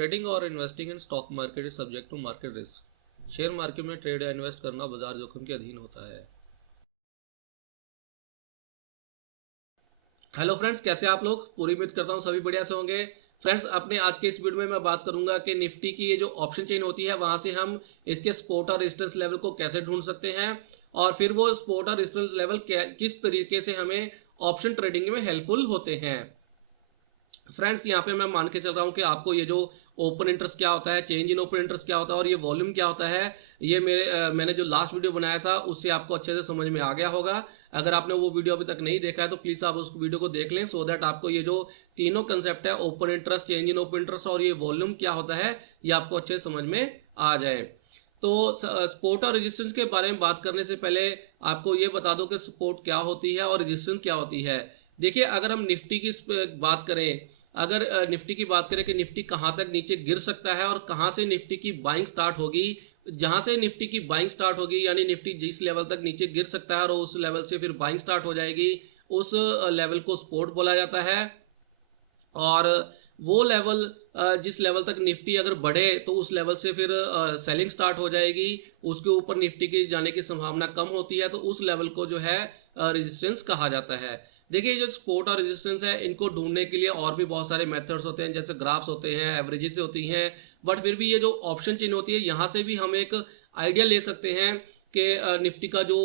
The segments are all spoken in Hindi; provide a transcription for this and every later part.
ट्रेडिंग और investing in stock market is subject to market risk. Share market में ट्रेड या इन्वेस्ट करना बाजार जोखिम के अधीन होता है। हेलो फ्रेंड्स, कैसे आप लोग? पूरी उम्मीद करता हूँ सभी बढ़िया से होंगे। फ्रेंड्स, अपने आज के इस वीडियो में मैं बात करूंगा कि निफ्टी की ये जो ऑप्शन चेन होती है वहां से हम इसके सपोर्ट और रेजिस्टेंस लेवल को कैसे ढूंढ सकते हैं और फिर वो सपोर्ट और रेजिस्टेंस लेवल किस तरीके से हमें ऑप्शन ट्रेडिंग में हेल्पफुल होते हैं। फ्रेंड्स, यहाँ पे मैं मान के चल रहा हूँ कि आपको ये जो ओपन इंटरेस्ट क्या होता है, चेंज इन ओपन इंटरेस्ट क्या होता है और ये वॉल्यूम क्या होता है, ये मैंने जो लास्ट वीडियो बनाया था उससे आपको अच्छे से समझ में आ गया होगा। अगर आपने वो वीडियो अभी तक नहीं देखा है तो प्लीज़ आप उस वीडियो को देख लें, सो दैट आपको ये जो तीनों कंसेप्ट है, open interest, change in open interest और ये वॉल्यूम क्या होता है, ये आपको अच्छे से समझ में आ जाए। तो सपोर्ट और रेजिस्टेंस के बारे में बात करने से पहले आपको ये बता दो कि सपोर्ट क्या होती है और रेजिस्टेंस क्या होती है। देखिए, अगर हम निफ्टी की बात करें, अगर निफ्टी की बात करें कि निफ्टी कहाँ तक नीचे गिर सकता है और कहाँ से निफ्टी की बाइंग स्टार्ट होगी, जहां से निफ्टी की बाइंग स्टार्ट होगी यानी निफ्टी जिस लेवल तक नीचे गिर सकता है और उस लेवल से फिर बाइंग स्टार्ट हो जाएगी, उस लेवल को सपोर्ट बोला जाता है। और वो लेवल, जिस लेवल तक निफ्टी अगर बढ़े तो उस लेवल से फिर सेलिंग स्टार्ट हो जाएगी, उसके ऊपर निफ्टी की जाने की संभावना कम होती है, तो उस लेवल को जो है रेजिस्टेंस कहा जाता है। देखिए, जो सपोर्ट और रेजिस्टेंस है इनको ढूंढने के लिए और भी बहुत सारे मेथड्स होते हैं, जैसे ग्राफ्स होते हैं, एवरेजेस होती हैं, बट फिर भी ये जो ऑप्शन चेन होती है यहाँ से भी हम एक आइडिया ले सकते हैं कि निफ्टी का जो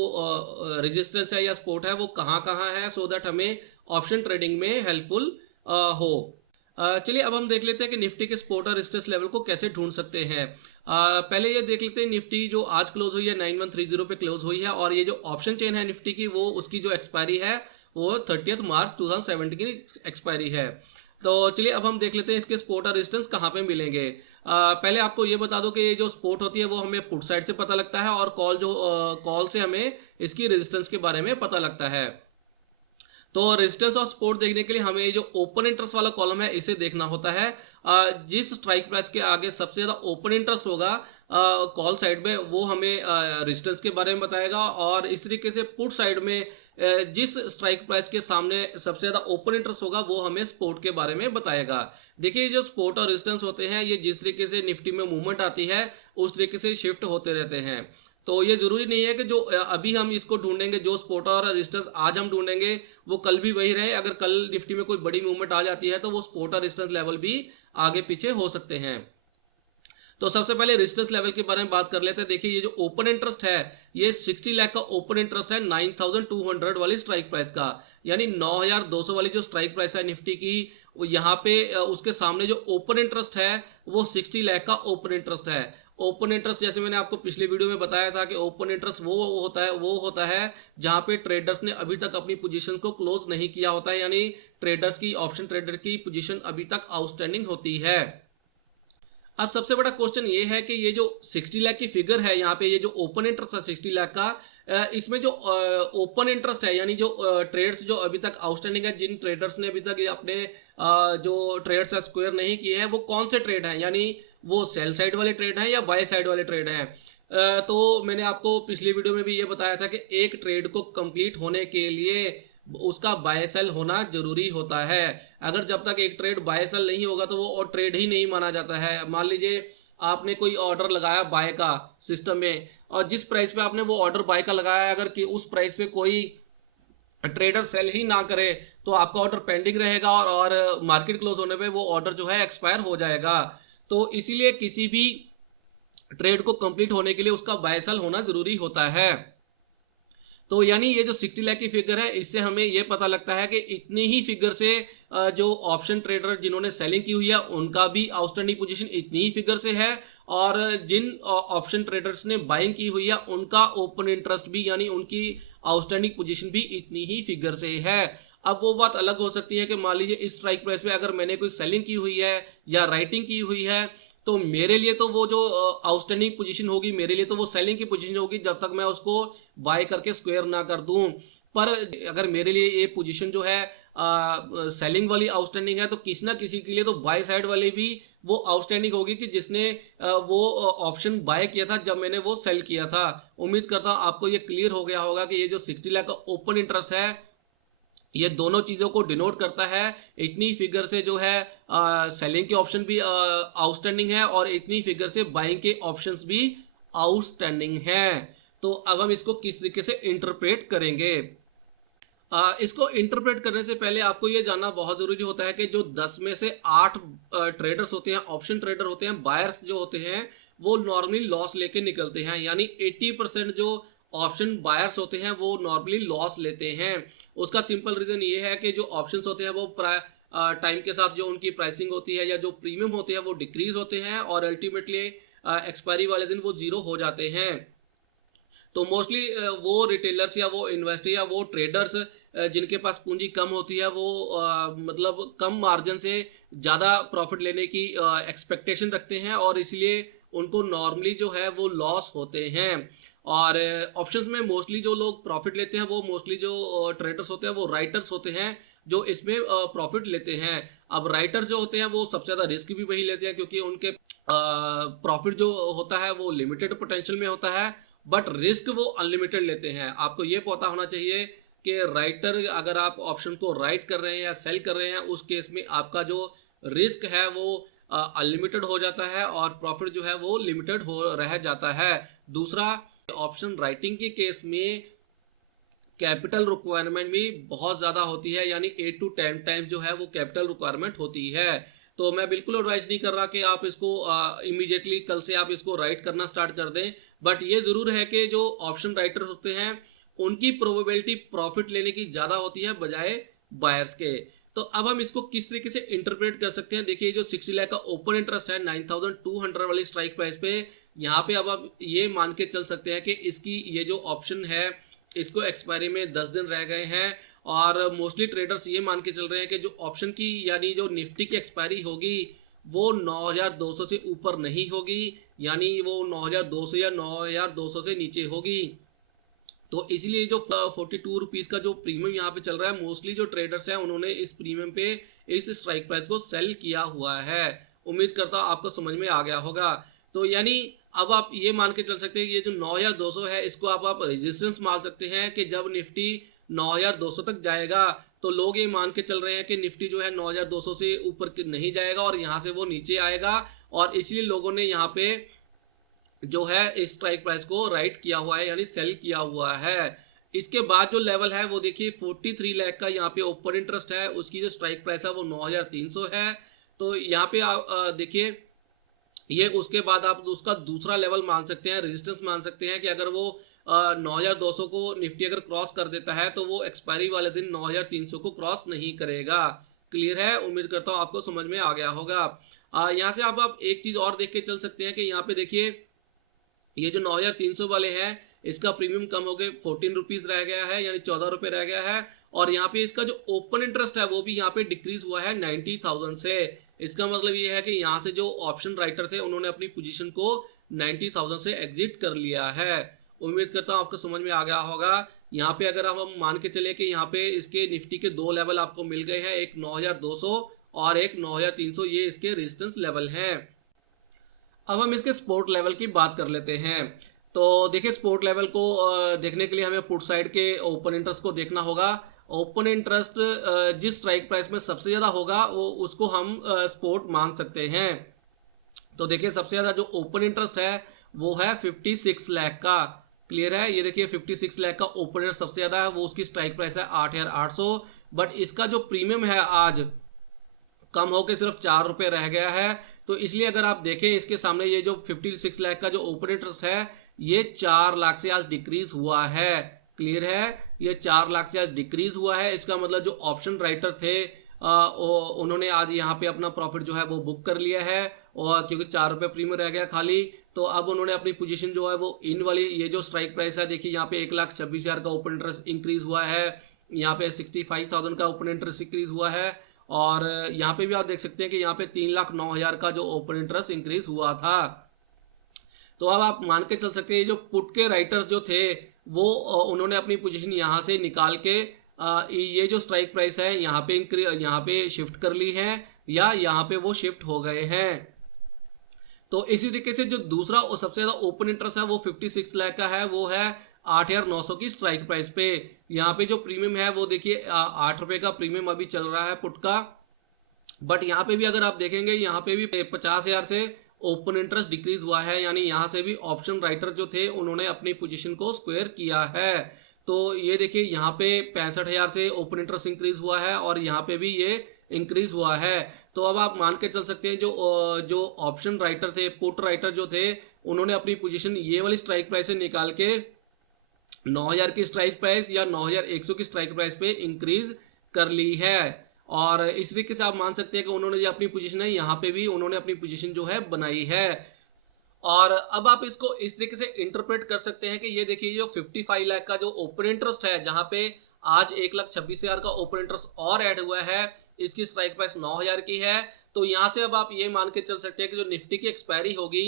रेजिस्टेंस है या सपोर्ट है वो कहाँ कहाँ है, सो दैट हमें ऑप्शन ट्रेडिंग में हेल्पफुल हो। चलिए, अब हम देख लेते हैं कि निफ्टी के सपोर्ट और रेजिस्टेंस लेवल को कैसे ढूंढ सकते हैं। पहले ये देख लेते हैं, निफ्टी जो आज क्लोज हुई है 9130 पे क्लोज हुई है और ये जो ऑप्शन चेन है निफ्टी की, वो उसकी जो एक्सपायरी है वो 30 मार्च 2017 की एक्सपायरी है। तो चलिए, अब हम देख लेते हैं इसके सपोर्ट और रेजिस्टेंस कहाँ पे मिलेंगे। पहले आपको ये बता दो कि ये जो सपोर्ट होती है वो हमें पुट साइड से पता लगता है और कॉल से हमें इसकी रेजिस्टेंस के बारे में पता लगता है। तो रेजिस्टेंस और सपोर्ट देखने के लिए हमें ये जो ओपन इंटरेस्ट वाला कॉलम है इसे देखना होता है। जिस स्ट्राइक प्राइस के आगे सबसे ज्यादा ओपन इंटरेस्ट होगा कॉल साइड में, वो हमें रेजिस्टेंस के बारे में बताएगा, और इस तरीके से पुट साइड में जिस स्ट्राइक प्राइस के सामने सबसे ज्यादा ओपन इंटरेस्ट होगा वो हमें सपोर्ट के बारे में बताएगा। देखिए, जो सपोर्ट और रेजिस्टेंस होते हैं ये जिस तरीके से निफ्टी में मूवमेंट आती है उस तरीके से शिफ्ट होते रहते हैं। तो ये जरूरी नहीं है कि जो अभी हम इसको ढूंढेंगे, जो सपोर्ट और रेजिस्टेंस आज हम ढूंढेंगे वो कल भी वही रहे। अगर कल निफ्टी में कोई बड़ी मूवमेंट आ जाती है तो वो सपोर्ट और रेजिस्टेंस लेवल भी आगे पीछे हो सकते हैं। तो सबसे पहले रेजिस्टेंस लेवल के बारे में बात कर लेते हैं। देखिए, ये जो ओपन इंटरेस्ट है ये 60 लाख का ओपन इंटरेस्ट है 9200 वाली स्ट्राइक प्राइस का, यानी 9200 वाली जो स्ट्राइक प्राइस है निफ्टी की, वो यहाँ पे उसके सामने जो ओपन इंटरेस्ट है वो 60 लाख का ओपन इंटरेस्ट है। ओपन इंटरेस्ट, जैसे मैंने आपको पिछली वीडियो में बताया था कि ओपन इंटरेस्ट वो होता है जहां पे ट्रेडर्स ने अभी तक अपनी पोजीशन को क्लोज नहीं किया होता है, यानी ट्रेडर्स की, ऑप्शन ट्रेडर की पोजीशन अभी तक आउटस्टैंडिंग होती है। अब सबसे बड़ा क्वेश्चन ये है कि ये जो 60 लाख की फिगर है, यहाँ पे ये जो ओपन इंटरेस्ट है 60 लाख का, इसमें जो ओपन इंटरेस्ट है यानी जो ट्रेड्स जो अभी तक आउटस्टैंडिंग है, जिन ट्रेडर्स ने अभी तक ये अपने जो ट्रेड्स है स्क्वायर नहीं किए हैं, वो कौन से ट्रेड हैं, यानी वो सेल साइड वाले ट्रेड हैं या बाय साइड वाले ट्रेड हैं। तो मैंने आपको पिछली वीडियो में भी ये बताया था कि एक ट्रेड को कंप्लीट होने के लिए उसका बाय सेल होना जरूरी होता है। अगर जब तक एक ट्रेड बाय सेल नहीं होगा तो वो और ट्रेड ही नहीं माना जाता है। मान लीजिए आपने कोई ऑर्डर लगाया बाय का सिस्टम में, और जिस प्राइस पे आपने वो ऑर्डर बाय का लगाया, अगर कि उस प्राइस पे कोई ट्रेडर सेल ही ना करे तो आपका ऑर्डर पेंडिंग रहेगा और मार्केट क्लोज होने पे वो ऑर्डर जो है एक्सपायर हो जाएगा। तो इसीलिए किसी भी ट्रेड को कंप्लीट होने के लिए उसका बाय सेल होना जरूरी होता है। तो यानी ये जो 60 लाख की फिगर है, इससे हमें ये पता लगता है कि इतनी ही फिगर से जो ऑप्शन ट्रेडर जिन्होंने सेलिंग की हुई है उनका भी आउटस्टैंडिंग पोजीशन इतनी ही फिगर से है, और जिन ऑप्शन ट्रेडर्स ने बाइंग की हुई है उनका ओपन इंटरेस्ट भी यानी उनकी आउटस्टैंडिंग पोजीशन भी इतनी ही फिगर से है। अब वो बात अलग हो सकती है कि मान लीजिए इस स्ट्राइक प्राइस पे अगर मैंने कोई सेलिंग की हुई है या राइटिंग की हुई है, तो मेरे लिए तो वो जो आउटस्टैंडिंग पोजीशन होगी, मेरे लिए तो वो सेलिंग की पोजीशन होगी जब तक मैं उसको बाय करके स्क्वायर ना कर दूं। पर अगर मेरे लिए ये पोजीशन जो है सेलिंग वाली आउटस्टैंडिंग है, तो किसी ना किसी के लिए तो बाय साइड वाली भी वो आउटस्टैंडिंग होगी कि जिसने वो ऑप्शन बाय किया था जब मैंने वो सेल किया था। उम्मीद करता हूं आपको ये क्लियर हो गया होगा कि ये जो 60 लाख का ओपन इंटरेस्ट है ये दोनों चीज़ों को डिनोट करता है। इतनी फिगर से जो है सेलिंग के ऑप्शन भी आउटस्टैंडिंग है और इतनी फिगर से बाइंग के ऑप्शंस भी आउटस्टैंडिंग हैं। तो अब हम इसको किस तरीके से इंटरप्रेट करेंगे। इसको इंटरप्रेट करने से पहले आपको ये जानना बहुत ज़रूरी होता है कि जो 10 में से 8 ट्रेडर्स होते हैं, ऑप्शन ट्रेडर होते हैं, बायर्स जो होते हैं, वो नॉर्मली लॉस लेके निकलते हैं। यानी 80% जो ऑप्शन बायर्स होते हैं वो नॉर्मली लॉस लेते हैं। उसका सिंपल रीज़न ये है कि जो ऑप्शंस होते हैं वो टाइम के साथ जो उनकी प्राइसिंग होती है या जो प्रीमियम होते हैं वो डिक्रीज होते हैं और अल्टीमेटली एक्सपायरी वाले दिन वो ज़ीरो हो जाते हैं। तो मोस्टली वो रिटेलर्स या वो इन्वेस्टर या वो ट्रेडर्स जिनके पास पूंजी कम होती है वो मतलब कम मार्जिन से ज़्यादा प्रॉफिट लेने की एक्सपेक्टेशन रखते हैं और इसलिए उनको नॉर्मली जो है वो लॉस होते हैं। और ऑप्शंस में मोस्टली जो लोग प्रॉफिट लेते हैं वो मोस्टली जो ट्रेडर्स होते हैं वो राइटर्स होते हैं जो इसमें प्रॉफिट लेते हैं। अब राइटर्स जो होते हैं वो सबसे ज़्यादा रिस्क भी वही लेते हैं क्योंकि उनके प्रॉफिट जो होता है वो लिमिटेड पोटेंशियल में होता है बट रिस्क वो अनलिमिटेड लेते हैं। आपको ये पता होना चाहिए कि राइटर अगर आप ऑप्शन को राइट कर रहे हैं या सेल कर रहे हैं उस केस में आपका जो रिस्क है वो अनलिमिटेड हो जाता है और प्रॉफिट जो है वो लिमिटेड हो रह जाता है। दूसरा, ऑप्शन राइटिंग के केस में कैपिटल रिक्वायरमेंट भी बहुत ज़्यादा होती है, यानी 8 to 10 टाइम्स जो है वो कैपिटल रिक्वायरमेंट होती है। तो मैं बिल्कुल एडवाइस नहीं कर रहा कि आप इसको इमीडिएटली कल से आप इसको राइट करना स्टार्ट कर दें, बट ये ज़रूर है कि जो ऑप्शन राइटर होते हैं उनकी प्रोबेबिलिटी प्रॉफिट लेने की ज़्यादा होती है बजाय बायर्स के। तो अब हम इसको किस तरीके से इंटरप्रेट कर सकते हैं। देखिए जो 60 लाख का ओपन इंटरेस्ट है 9200 वाली स्ट्राइक प्राइस पे, यहाँ पे अब आप ये मान के चल सकते हैं कि इसकी ये जो ऑप्शन है इसको एक्सपायरी में 10 दिन रह गए हैं और मोस्टली ट्रेडर्स ये मान के चल रहे हैं कि जो ऑप्शन की यानी जो निफ्टी की एक्सपायरी होगी वो 9200 से ऊपर नहीं होगी, यानी वो 9200 या 9200 से नीचे होगी। तो इसलिए जो 42 रुपीज़ का जो प्रीमियम यहाँ पे चल रहा है, मोस्टली जो ट्रेडर्स हैं उन्होंने इस प्रीमियम पे इस स्ट्राइक प्राइस को सेल किया हुआ है। उम्मीद करता हूँ आपको समझ में आ गया होगा। तो यानी अब आप ये मान के चल सकते हैं कि ये जो 9200 है इसको आप रेजिस्टेंस मान सकते हैं कि जब निफ्टी 9200 तक जाएगा तो लोग ये मान के चल रहे हैं कि निफ्टी जो है 9200 से ऊपर नहीं जाएगा और यहाँ से वो नीचे आएगा और इसलिए लोगों ने यहाँ पे जो है इस स्ट्राइक प्राइस को राइट किया हुआ है यानी सेल किया हुआ है। इसके बाद जो लेवल है वो देखिए 43 लाख का यहाँ पे ओपन इंटरेस्ट है, उसकी जो स्ट्राइक प्राइस है वो 9300 है। तो यहाँ पे देखिए ये उसके बाद आप उसका दूसरा लेवल मान सकते हैं, रेजिस्टेंस मान सकते हैं कि अगर वो 9200 को निफ्टी अगर क्रॉस कर देता है तो वो एक्सपायरी वाले दिन 9300 को क्रॉस नहीं करेगा। क्लियर है, उम्मीद करता हूँ आपको समझ में आ गया होगा। यहाँ से आप एक चीज़ और देख के चल सकते हैं कि यहाँ पे देखिए ये जो 9300 वाले हैं इसका प्रीमियम कम हो गए 14 रुपीज़ रह गया है, यानी 14 रुपये रह गया है। और यहाँ पे इसका जो ओपन इंटरेस्ट है वो भी यहाँ पे डिक्रीज हुआ है 90,000 से। इसका मतलब ये है कि यहाँ से जो ऑप्शन राइटर थे उन्होंने अपनी पोजीशन को 90,000 से एग्जिट कर लिया है। उम्मीद करता हूँ आपको समझ में आ गया होगा। यहाँ पे अगर हम मान के चले कि यहाँ पे इसके निफ्टी के दो लेवल आपको मिल गए हैं, एक 9200 और एक 9300, ये इसके रेजिस्टेंस लेवल हैं। अब हम इसके सपोर्ट लेवल की बात कर लेते हैं। तो देखिए सपोर्ट लेवल को देखने के लिए हमें पुट साइड के ओपन इंटरेस्ट को देखना होगा। ओपन इंटरेस्ट जिस स्ट्राइक प्राइस में सबसे ज़्यादा होगा वो उसको हम सपोर्ट मान सकते हैं। तो देखिए सबसे ज़्यादा जो ओपन इंटरेस्ट है वो है 56 लाख का। क्लियर है, ये देखिए 56 लाख का ओपन इंटरेस्ट सबसे ज़्यादा है, वो उसकी स्ट्राइक प्राइस है 8800। बट इसका जो प्रीमियम है आज कम होकर सिर्फ 4 रुपये रह गया है। तो इसलिए अगर आप देखें इसके सामने ये जो 56 लाख का जो ओपन इंटरेस्ट है ये 4 लाख से आज डिक्रीज हुआ है। क्लियर है, ये 4 लाख से आज डिक्रीज हुआ है। इसका मतलब जो ऑप्शन राइटर थे उन्होंने आज यहाँ पे अपना प्रॉफिट जो है वो बुक कर लिया है और क्योंकि 4 रुपये प्रीमियम रह गया खाली, तो अब उन्होंने अपनी पोजीशन जो है वो इन वाली ये जो स्ट्राइक प्राइस है देखिए यहाँ पे 1,26,000 का ओपन इंटरेस्ट इंक्रीज हुआ है, यहाँ पे 65,000 का ओपन इंटरेस्ट इंक्रीज हुआ है और यहाँ पे भी आप देख सकते हैं कि यहाँ पे 3,09,000 का जो ओपन इंटरेस्ट इंक्रीज हुआ था। तो अब आप मान के चल सकते हैं जो पुट के राइटर्स जो थे वो उन्होंने अपनी पोजीशन यहाँ से निकाल के ये जो स्ट्राइक प्राइस है यहाँ पे शिफ्ट कर ली है या यहाँ पे वो शिफ्ट हो गए हैं। तो इसी तरीके से जो दूसरा सबसे ज़्यादा ओपन इंटरेस्ट है वो 56 लाख का है, वो है 8,900 की स्ट्राइक प्राइस पे। यहाँ पे जो प्रीमियम है वो देखिए 8 रुपए का प्रीमियम अभी चल रहा है पुट का। बट यहाँ पे भी अगर आप देखेंगे यहाँ पे भी 50,000 से ओपन इंटरेस्ट डिक्रीज हुआ है, यानी यहाँ से भी ऑप्शन राइटर जो थे उन्होंने अपनी पोजीशन को स्क्वायर किया है। तो ये देखिए यहाँ पे 65,000 से ओपन इंटरेस्ट इंक्रीज हुआ है और यहाँ पे भी ये इंक्रीज हुआ है। तो अब आप मान के चल सकते हैं जो ऑप्शन राइटर थे, पुट राइटर जो थे, उन्होंने अपनी पोजीशन ये वाली स्ट्राइक प्राइस से निकाल के 9,000 की स्ट्राइक प्राइस या 9,100 की स्ट्राइक प्राइस पे इंक्रीज कर ली है। और इस तरीके से आप मान सकते हैं कि उन्होंने जो अपनी पोजीशन है यहाँ पे भी उन्होंने अपनी पोजीशन जो है बनाई है। और अब आप इसको इस तरीके से इंटरप्रेट कर सकते हैं कि ये देखिए जो 55 लाख का जो ओपन इंटरेस्ट है, जहां पे आज 1,26,000 का ओपन इंटरेस्ट और ऐड हुआ है, इसकी स्ट्राइक प्राइस 9,000 की है। तो यहां से अब आप ये मान के चल सकते हैं कि जो निफ्टी की एक्सपायरी होगी,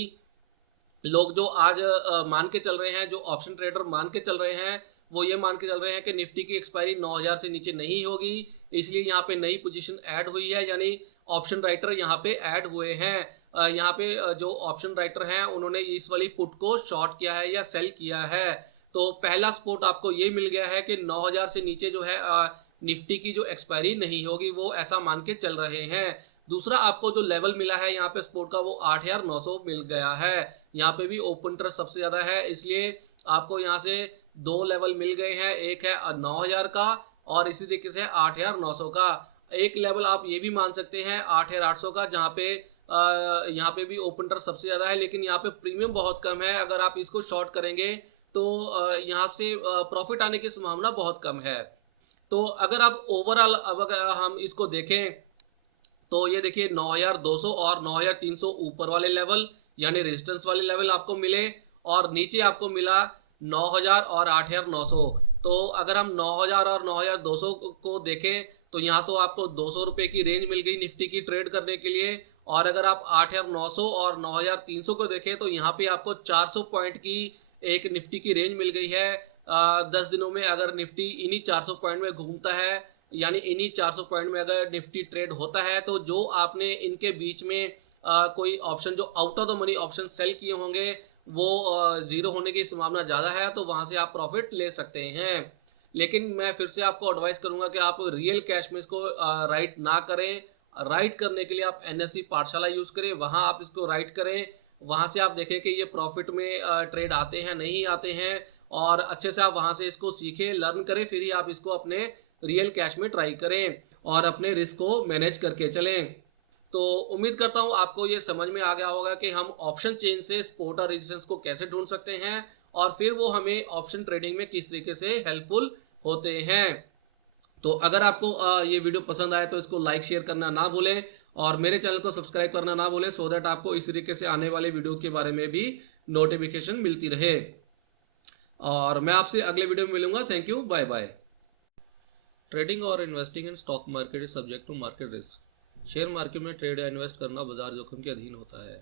लोग जो आज मान के चल रहे हैं, जो ऑप्शन ट्रेडर मान के चल रहे हैं, वो ये मान के चल रहे हैं कि निफ्टी की एक्सपायरी 9,000 से नीचे नहीं होगी, इसलिए यहाँ पे नई पोजीशन ऐड हुई है, यानी ऑप्शन राइटर यहाँ पे ऐड हुए हैं। यहाँ पे जो ऑप्शन राइटर हैं उन्होंने इस वाली पुट को शॉर्ट किया है या सेल किया है। तो पहला सपोर्ट आपको ये मिल गया है कि 9,000 से नीचे जो है निफ्टी की जो एक्सपायरी नहीं होगी, वो ऐसा मान के चल रहे हैं। दूसरा आपको जो लेवल मिला है यहाँ पे सपोर्ट का, वो 8,900 मिल गया है। यहाँ पे भी ओपन इंटरेस्ट सबसे ज्यादा है, इसलिए आपको यहाँ से दो लेवल मिल गए हैं, एक है 9,000 का और इसी तरीके से 8,900 का। एक लेवल आप ये भी मान सकते हैं 8,800 का, जहाँ पे यहाँ पे भी ओपन इंटरेस्ट सबसे ज्यादा है, लेकिन यहाँ पे प्रीमियम बहुत कम है। अगर आप इसको शॉर्ट करेंगे तो यहाँ से प्रॉफिट आने की संभावना बहुत कम है। तो अगर आप ओवरऑल अब अगर हम इसको देखें तो ये देखिए 9,200 और 9,300 ऊपर वाले लेवल यानी रेजिस्टेंस वाले लेवल आपको मिले, और नीचे आपको मिला 9,000 और 8,900। तो अगर हम 9,000 और 9,200 को देखें तो यहाँ तो आपको 200 रुपए की रेंज मिल गई निफ्टी की ट्रेड करने के लिए। और अगर आप 8,900 और 9,300 को देखें तो यहाँ पे आपको 400 पॉइंट की एक निफ्टी की रेंज मिल गई है। 10 दिनों में अगर निफ्टी इन्हीं 400 पॉइंट में घूमता है, यानी इन्हीं 400 पॉइंट में अगर निफ्टी ट्रेड होता है, तो जो आपने इनके बीच में कोई ऑप्शन जो out of the money option sell किए होंगे वो जीरो होने की संभावना ज़्यादा है, तो वहां से आप प्रॉफिट ले सकते हैं। लेकिन मैं फिर से आपको एडवाइस करूंगा कि आप रियल कैश में इसको राइट ना करें। राइट करने के लिए आप एनएससी पाठशाला यूज करें, वहां आप इसको राइट करें, वहां से आप देखें कि ये प्रॉफिट में ट्रेड आते हैं नहीं आते हैं, और अच्छे से आप वहां से इसको सीखें, लर्न करें, फिर ही आप इसको अपने रियल कैश में ट्राई करें और अपने रिस्क को मैनेज करके चलें। तो उम्मीद करता हूं आपको ये समझ में आ गया होगा कि हम ऑप्शन चेन से सपोर्ट और रेजिस्टेंस को कैसे ढूंढ सकते हैं और फिर वो हमें ऑप्शन ट्रेडिंग में किस तरीके से हेल्पफुल होते हैं। तो अगर आपको ये वीडियो पसंद आए तो इसको लाइक शेयर करना ना भूलें और मेरे चैनल को सब्सक्राइब करना ना भूलें, सो दैट आपको इस तरीके से आने वाले वीडियो के बारे में भी नोटिफिकेशन मिलती रहे। और मैं आपसे अगले वीडियो में मिलूंगा। Thank you, bye bye. Trading और investing in stock market is subject to market risk. Share market में ट्रेड या इन्वेस्ट करना बाजार जोखिम के अधीन होता है।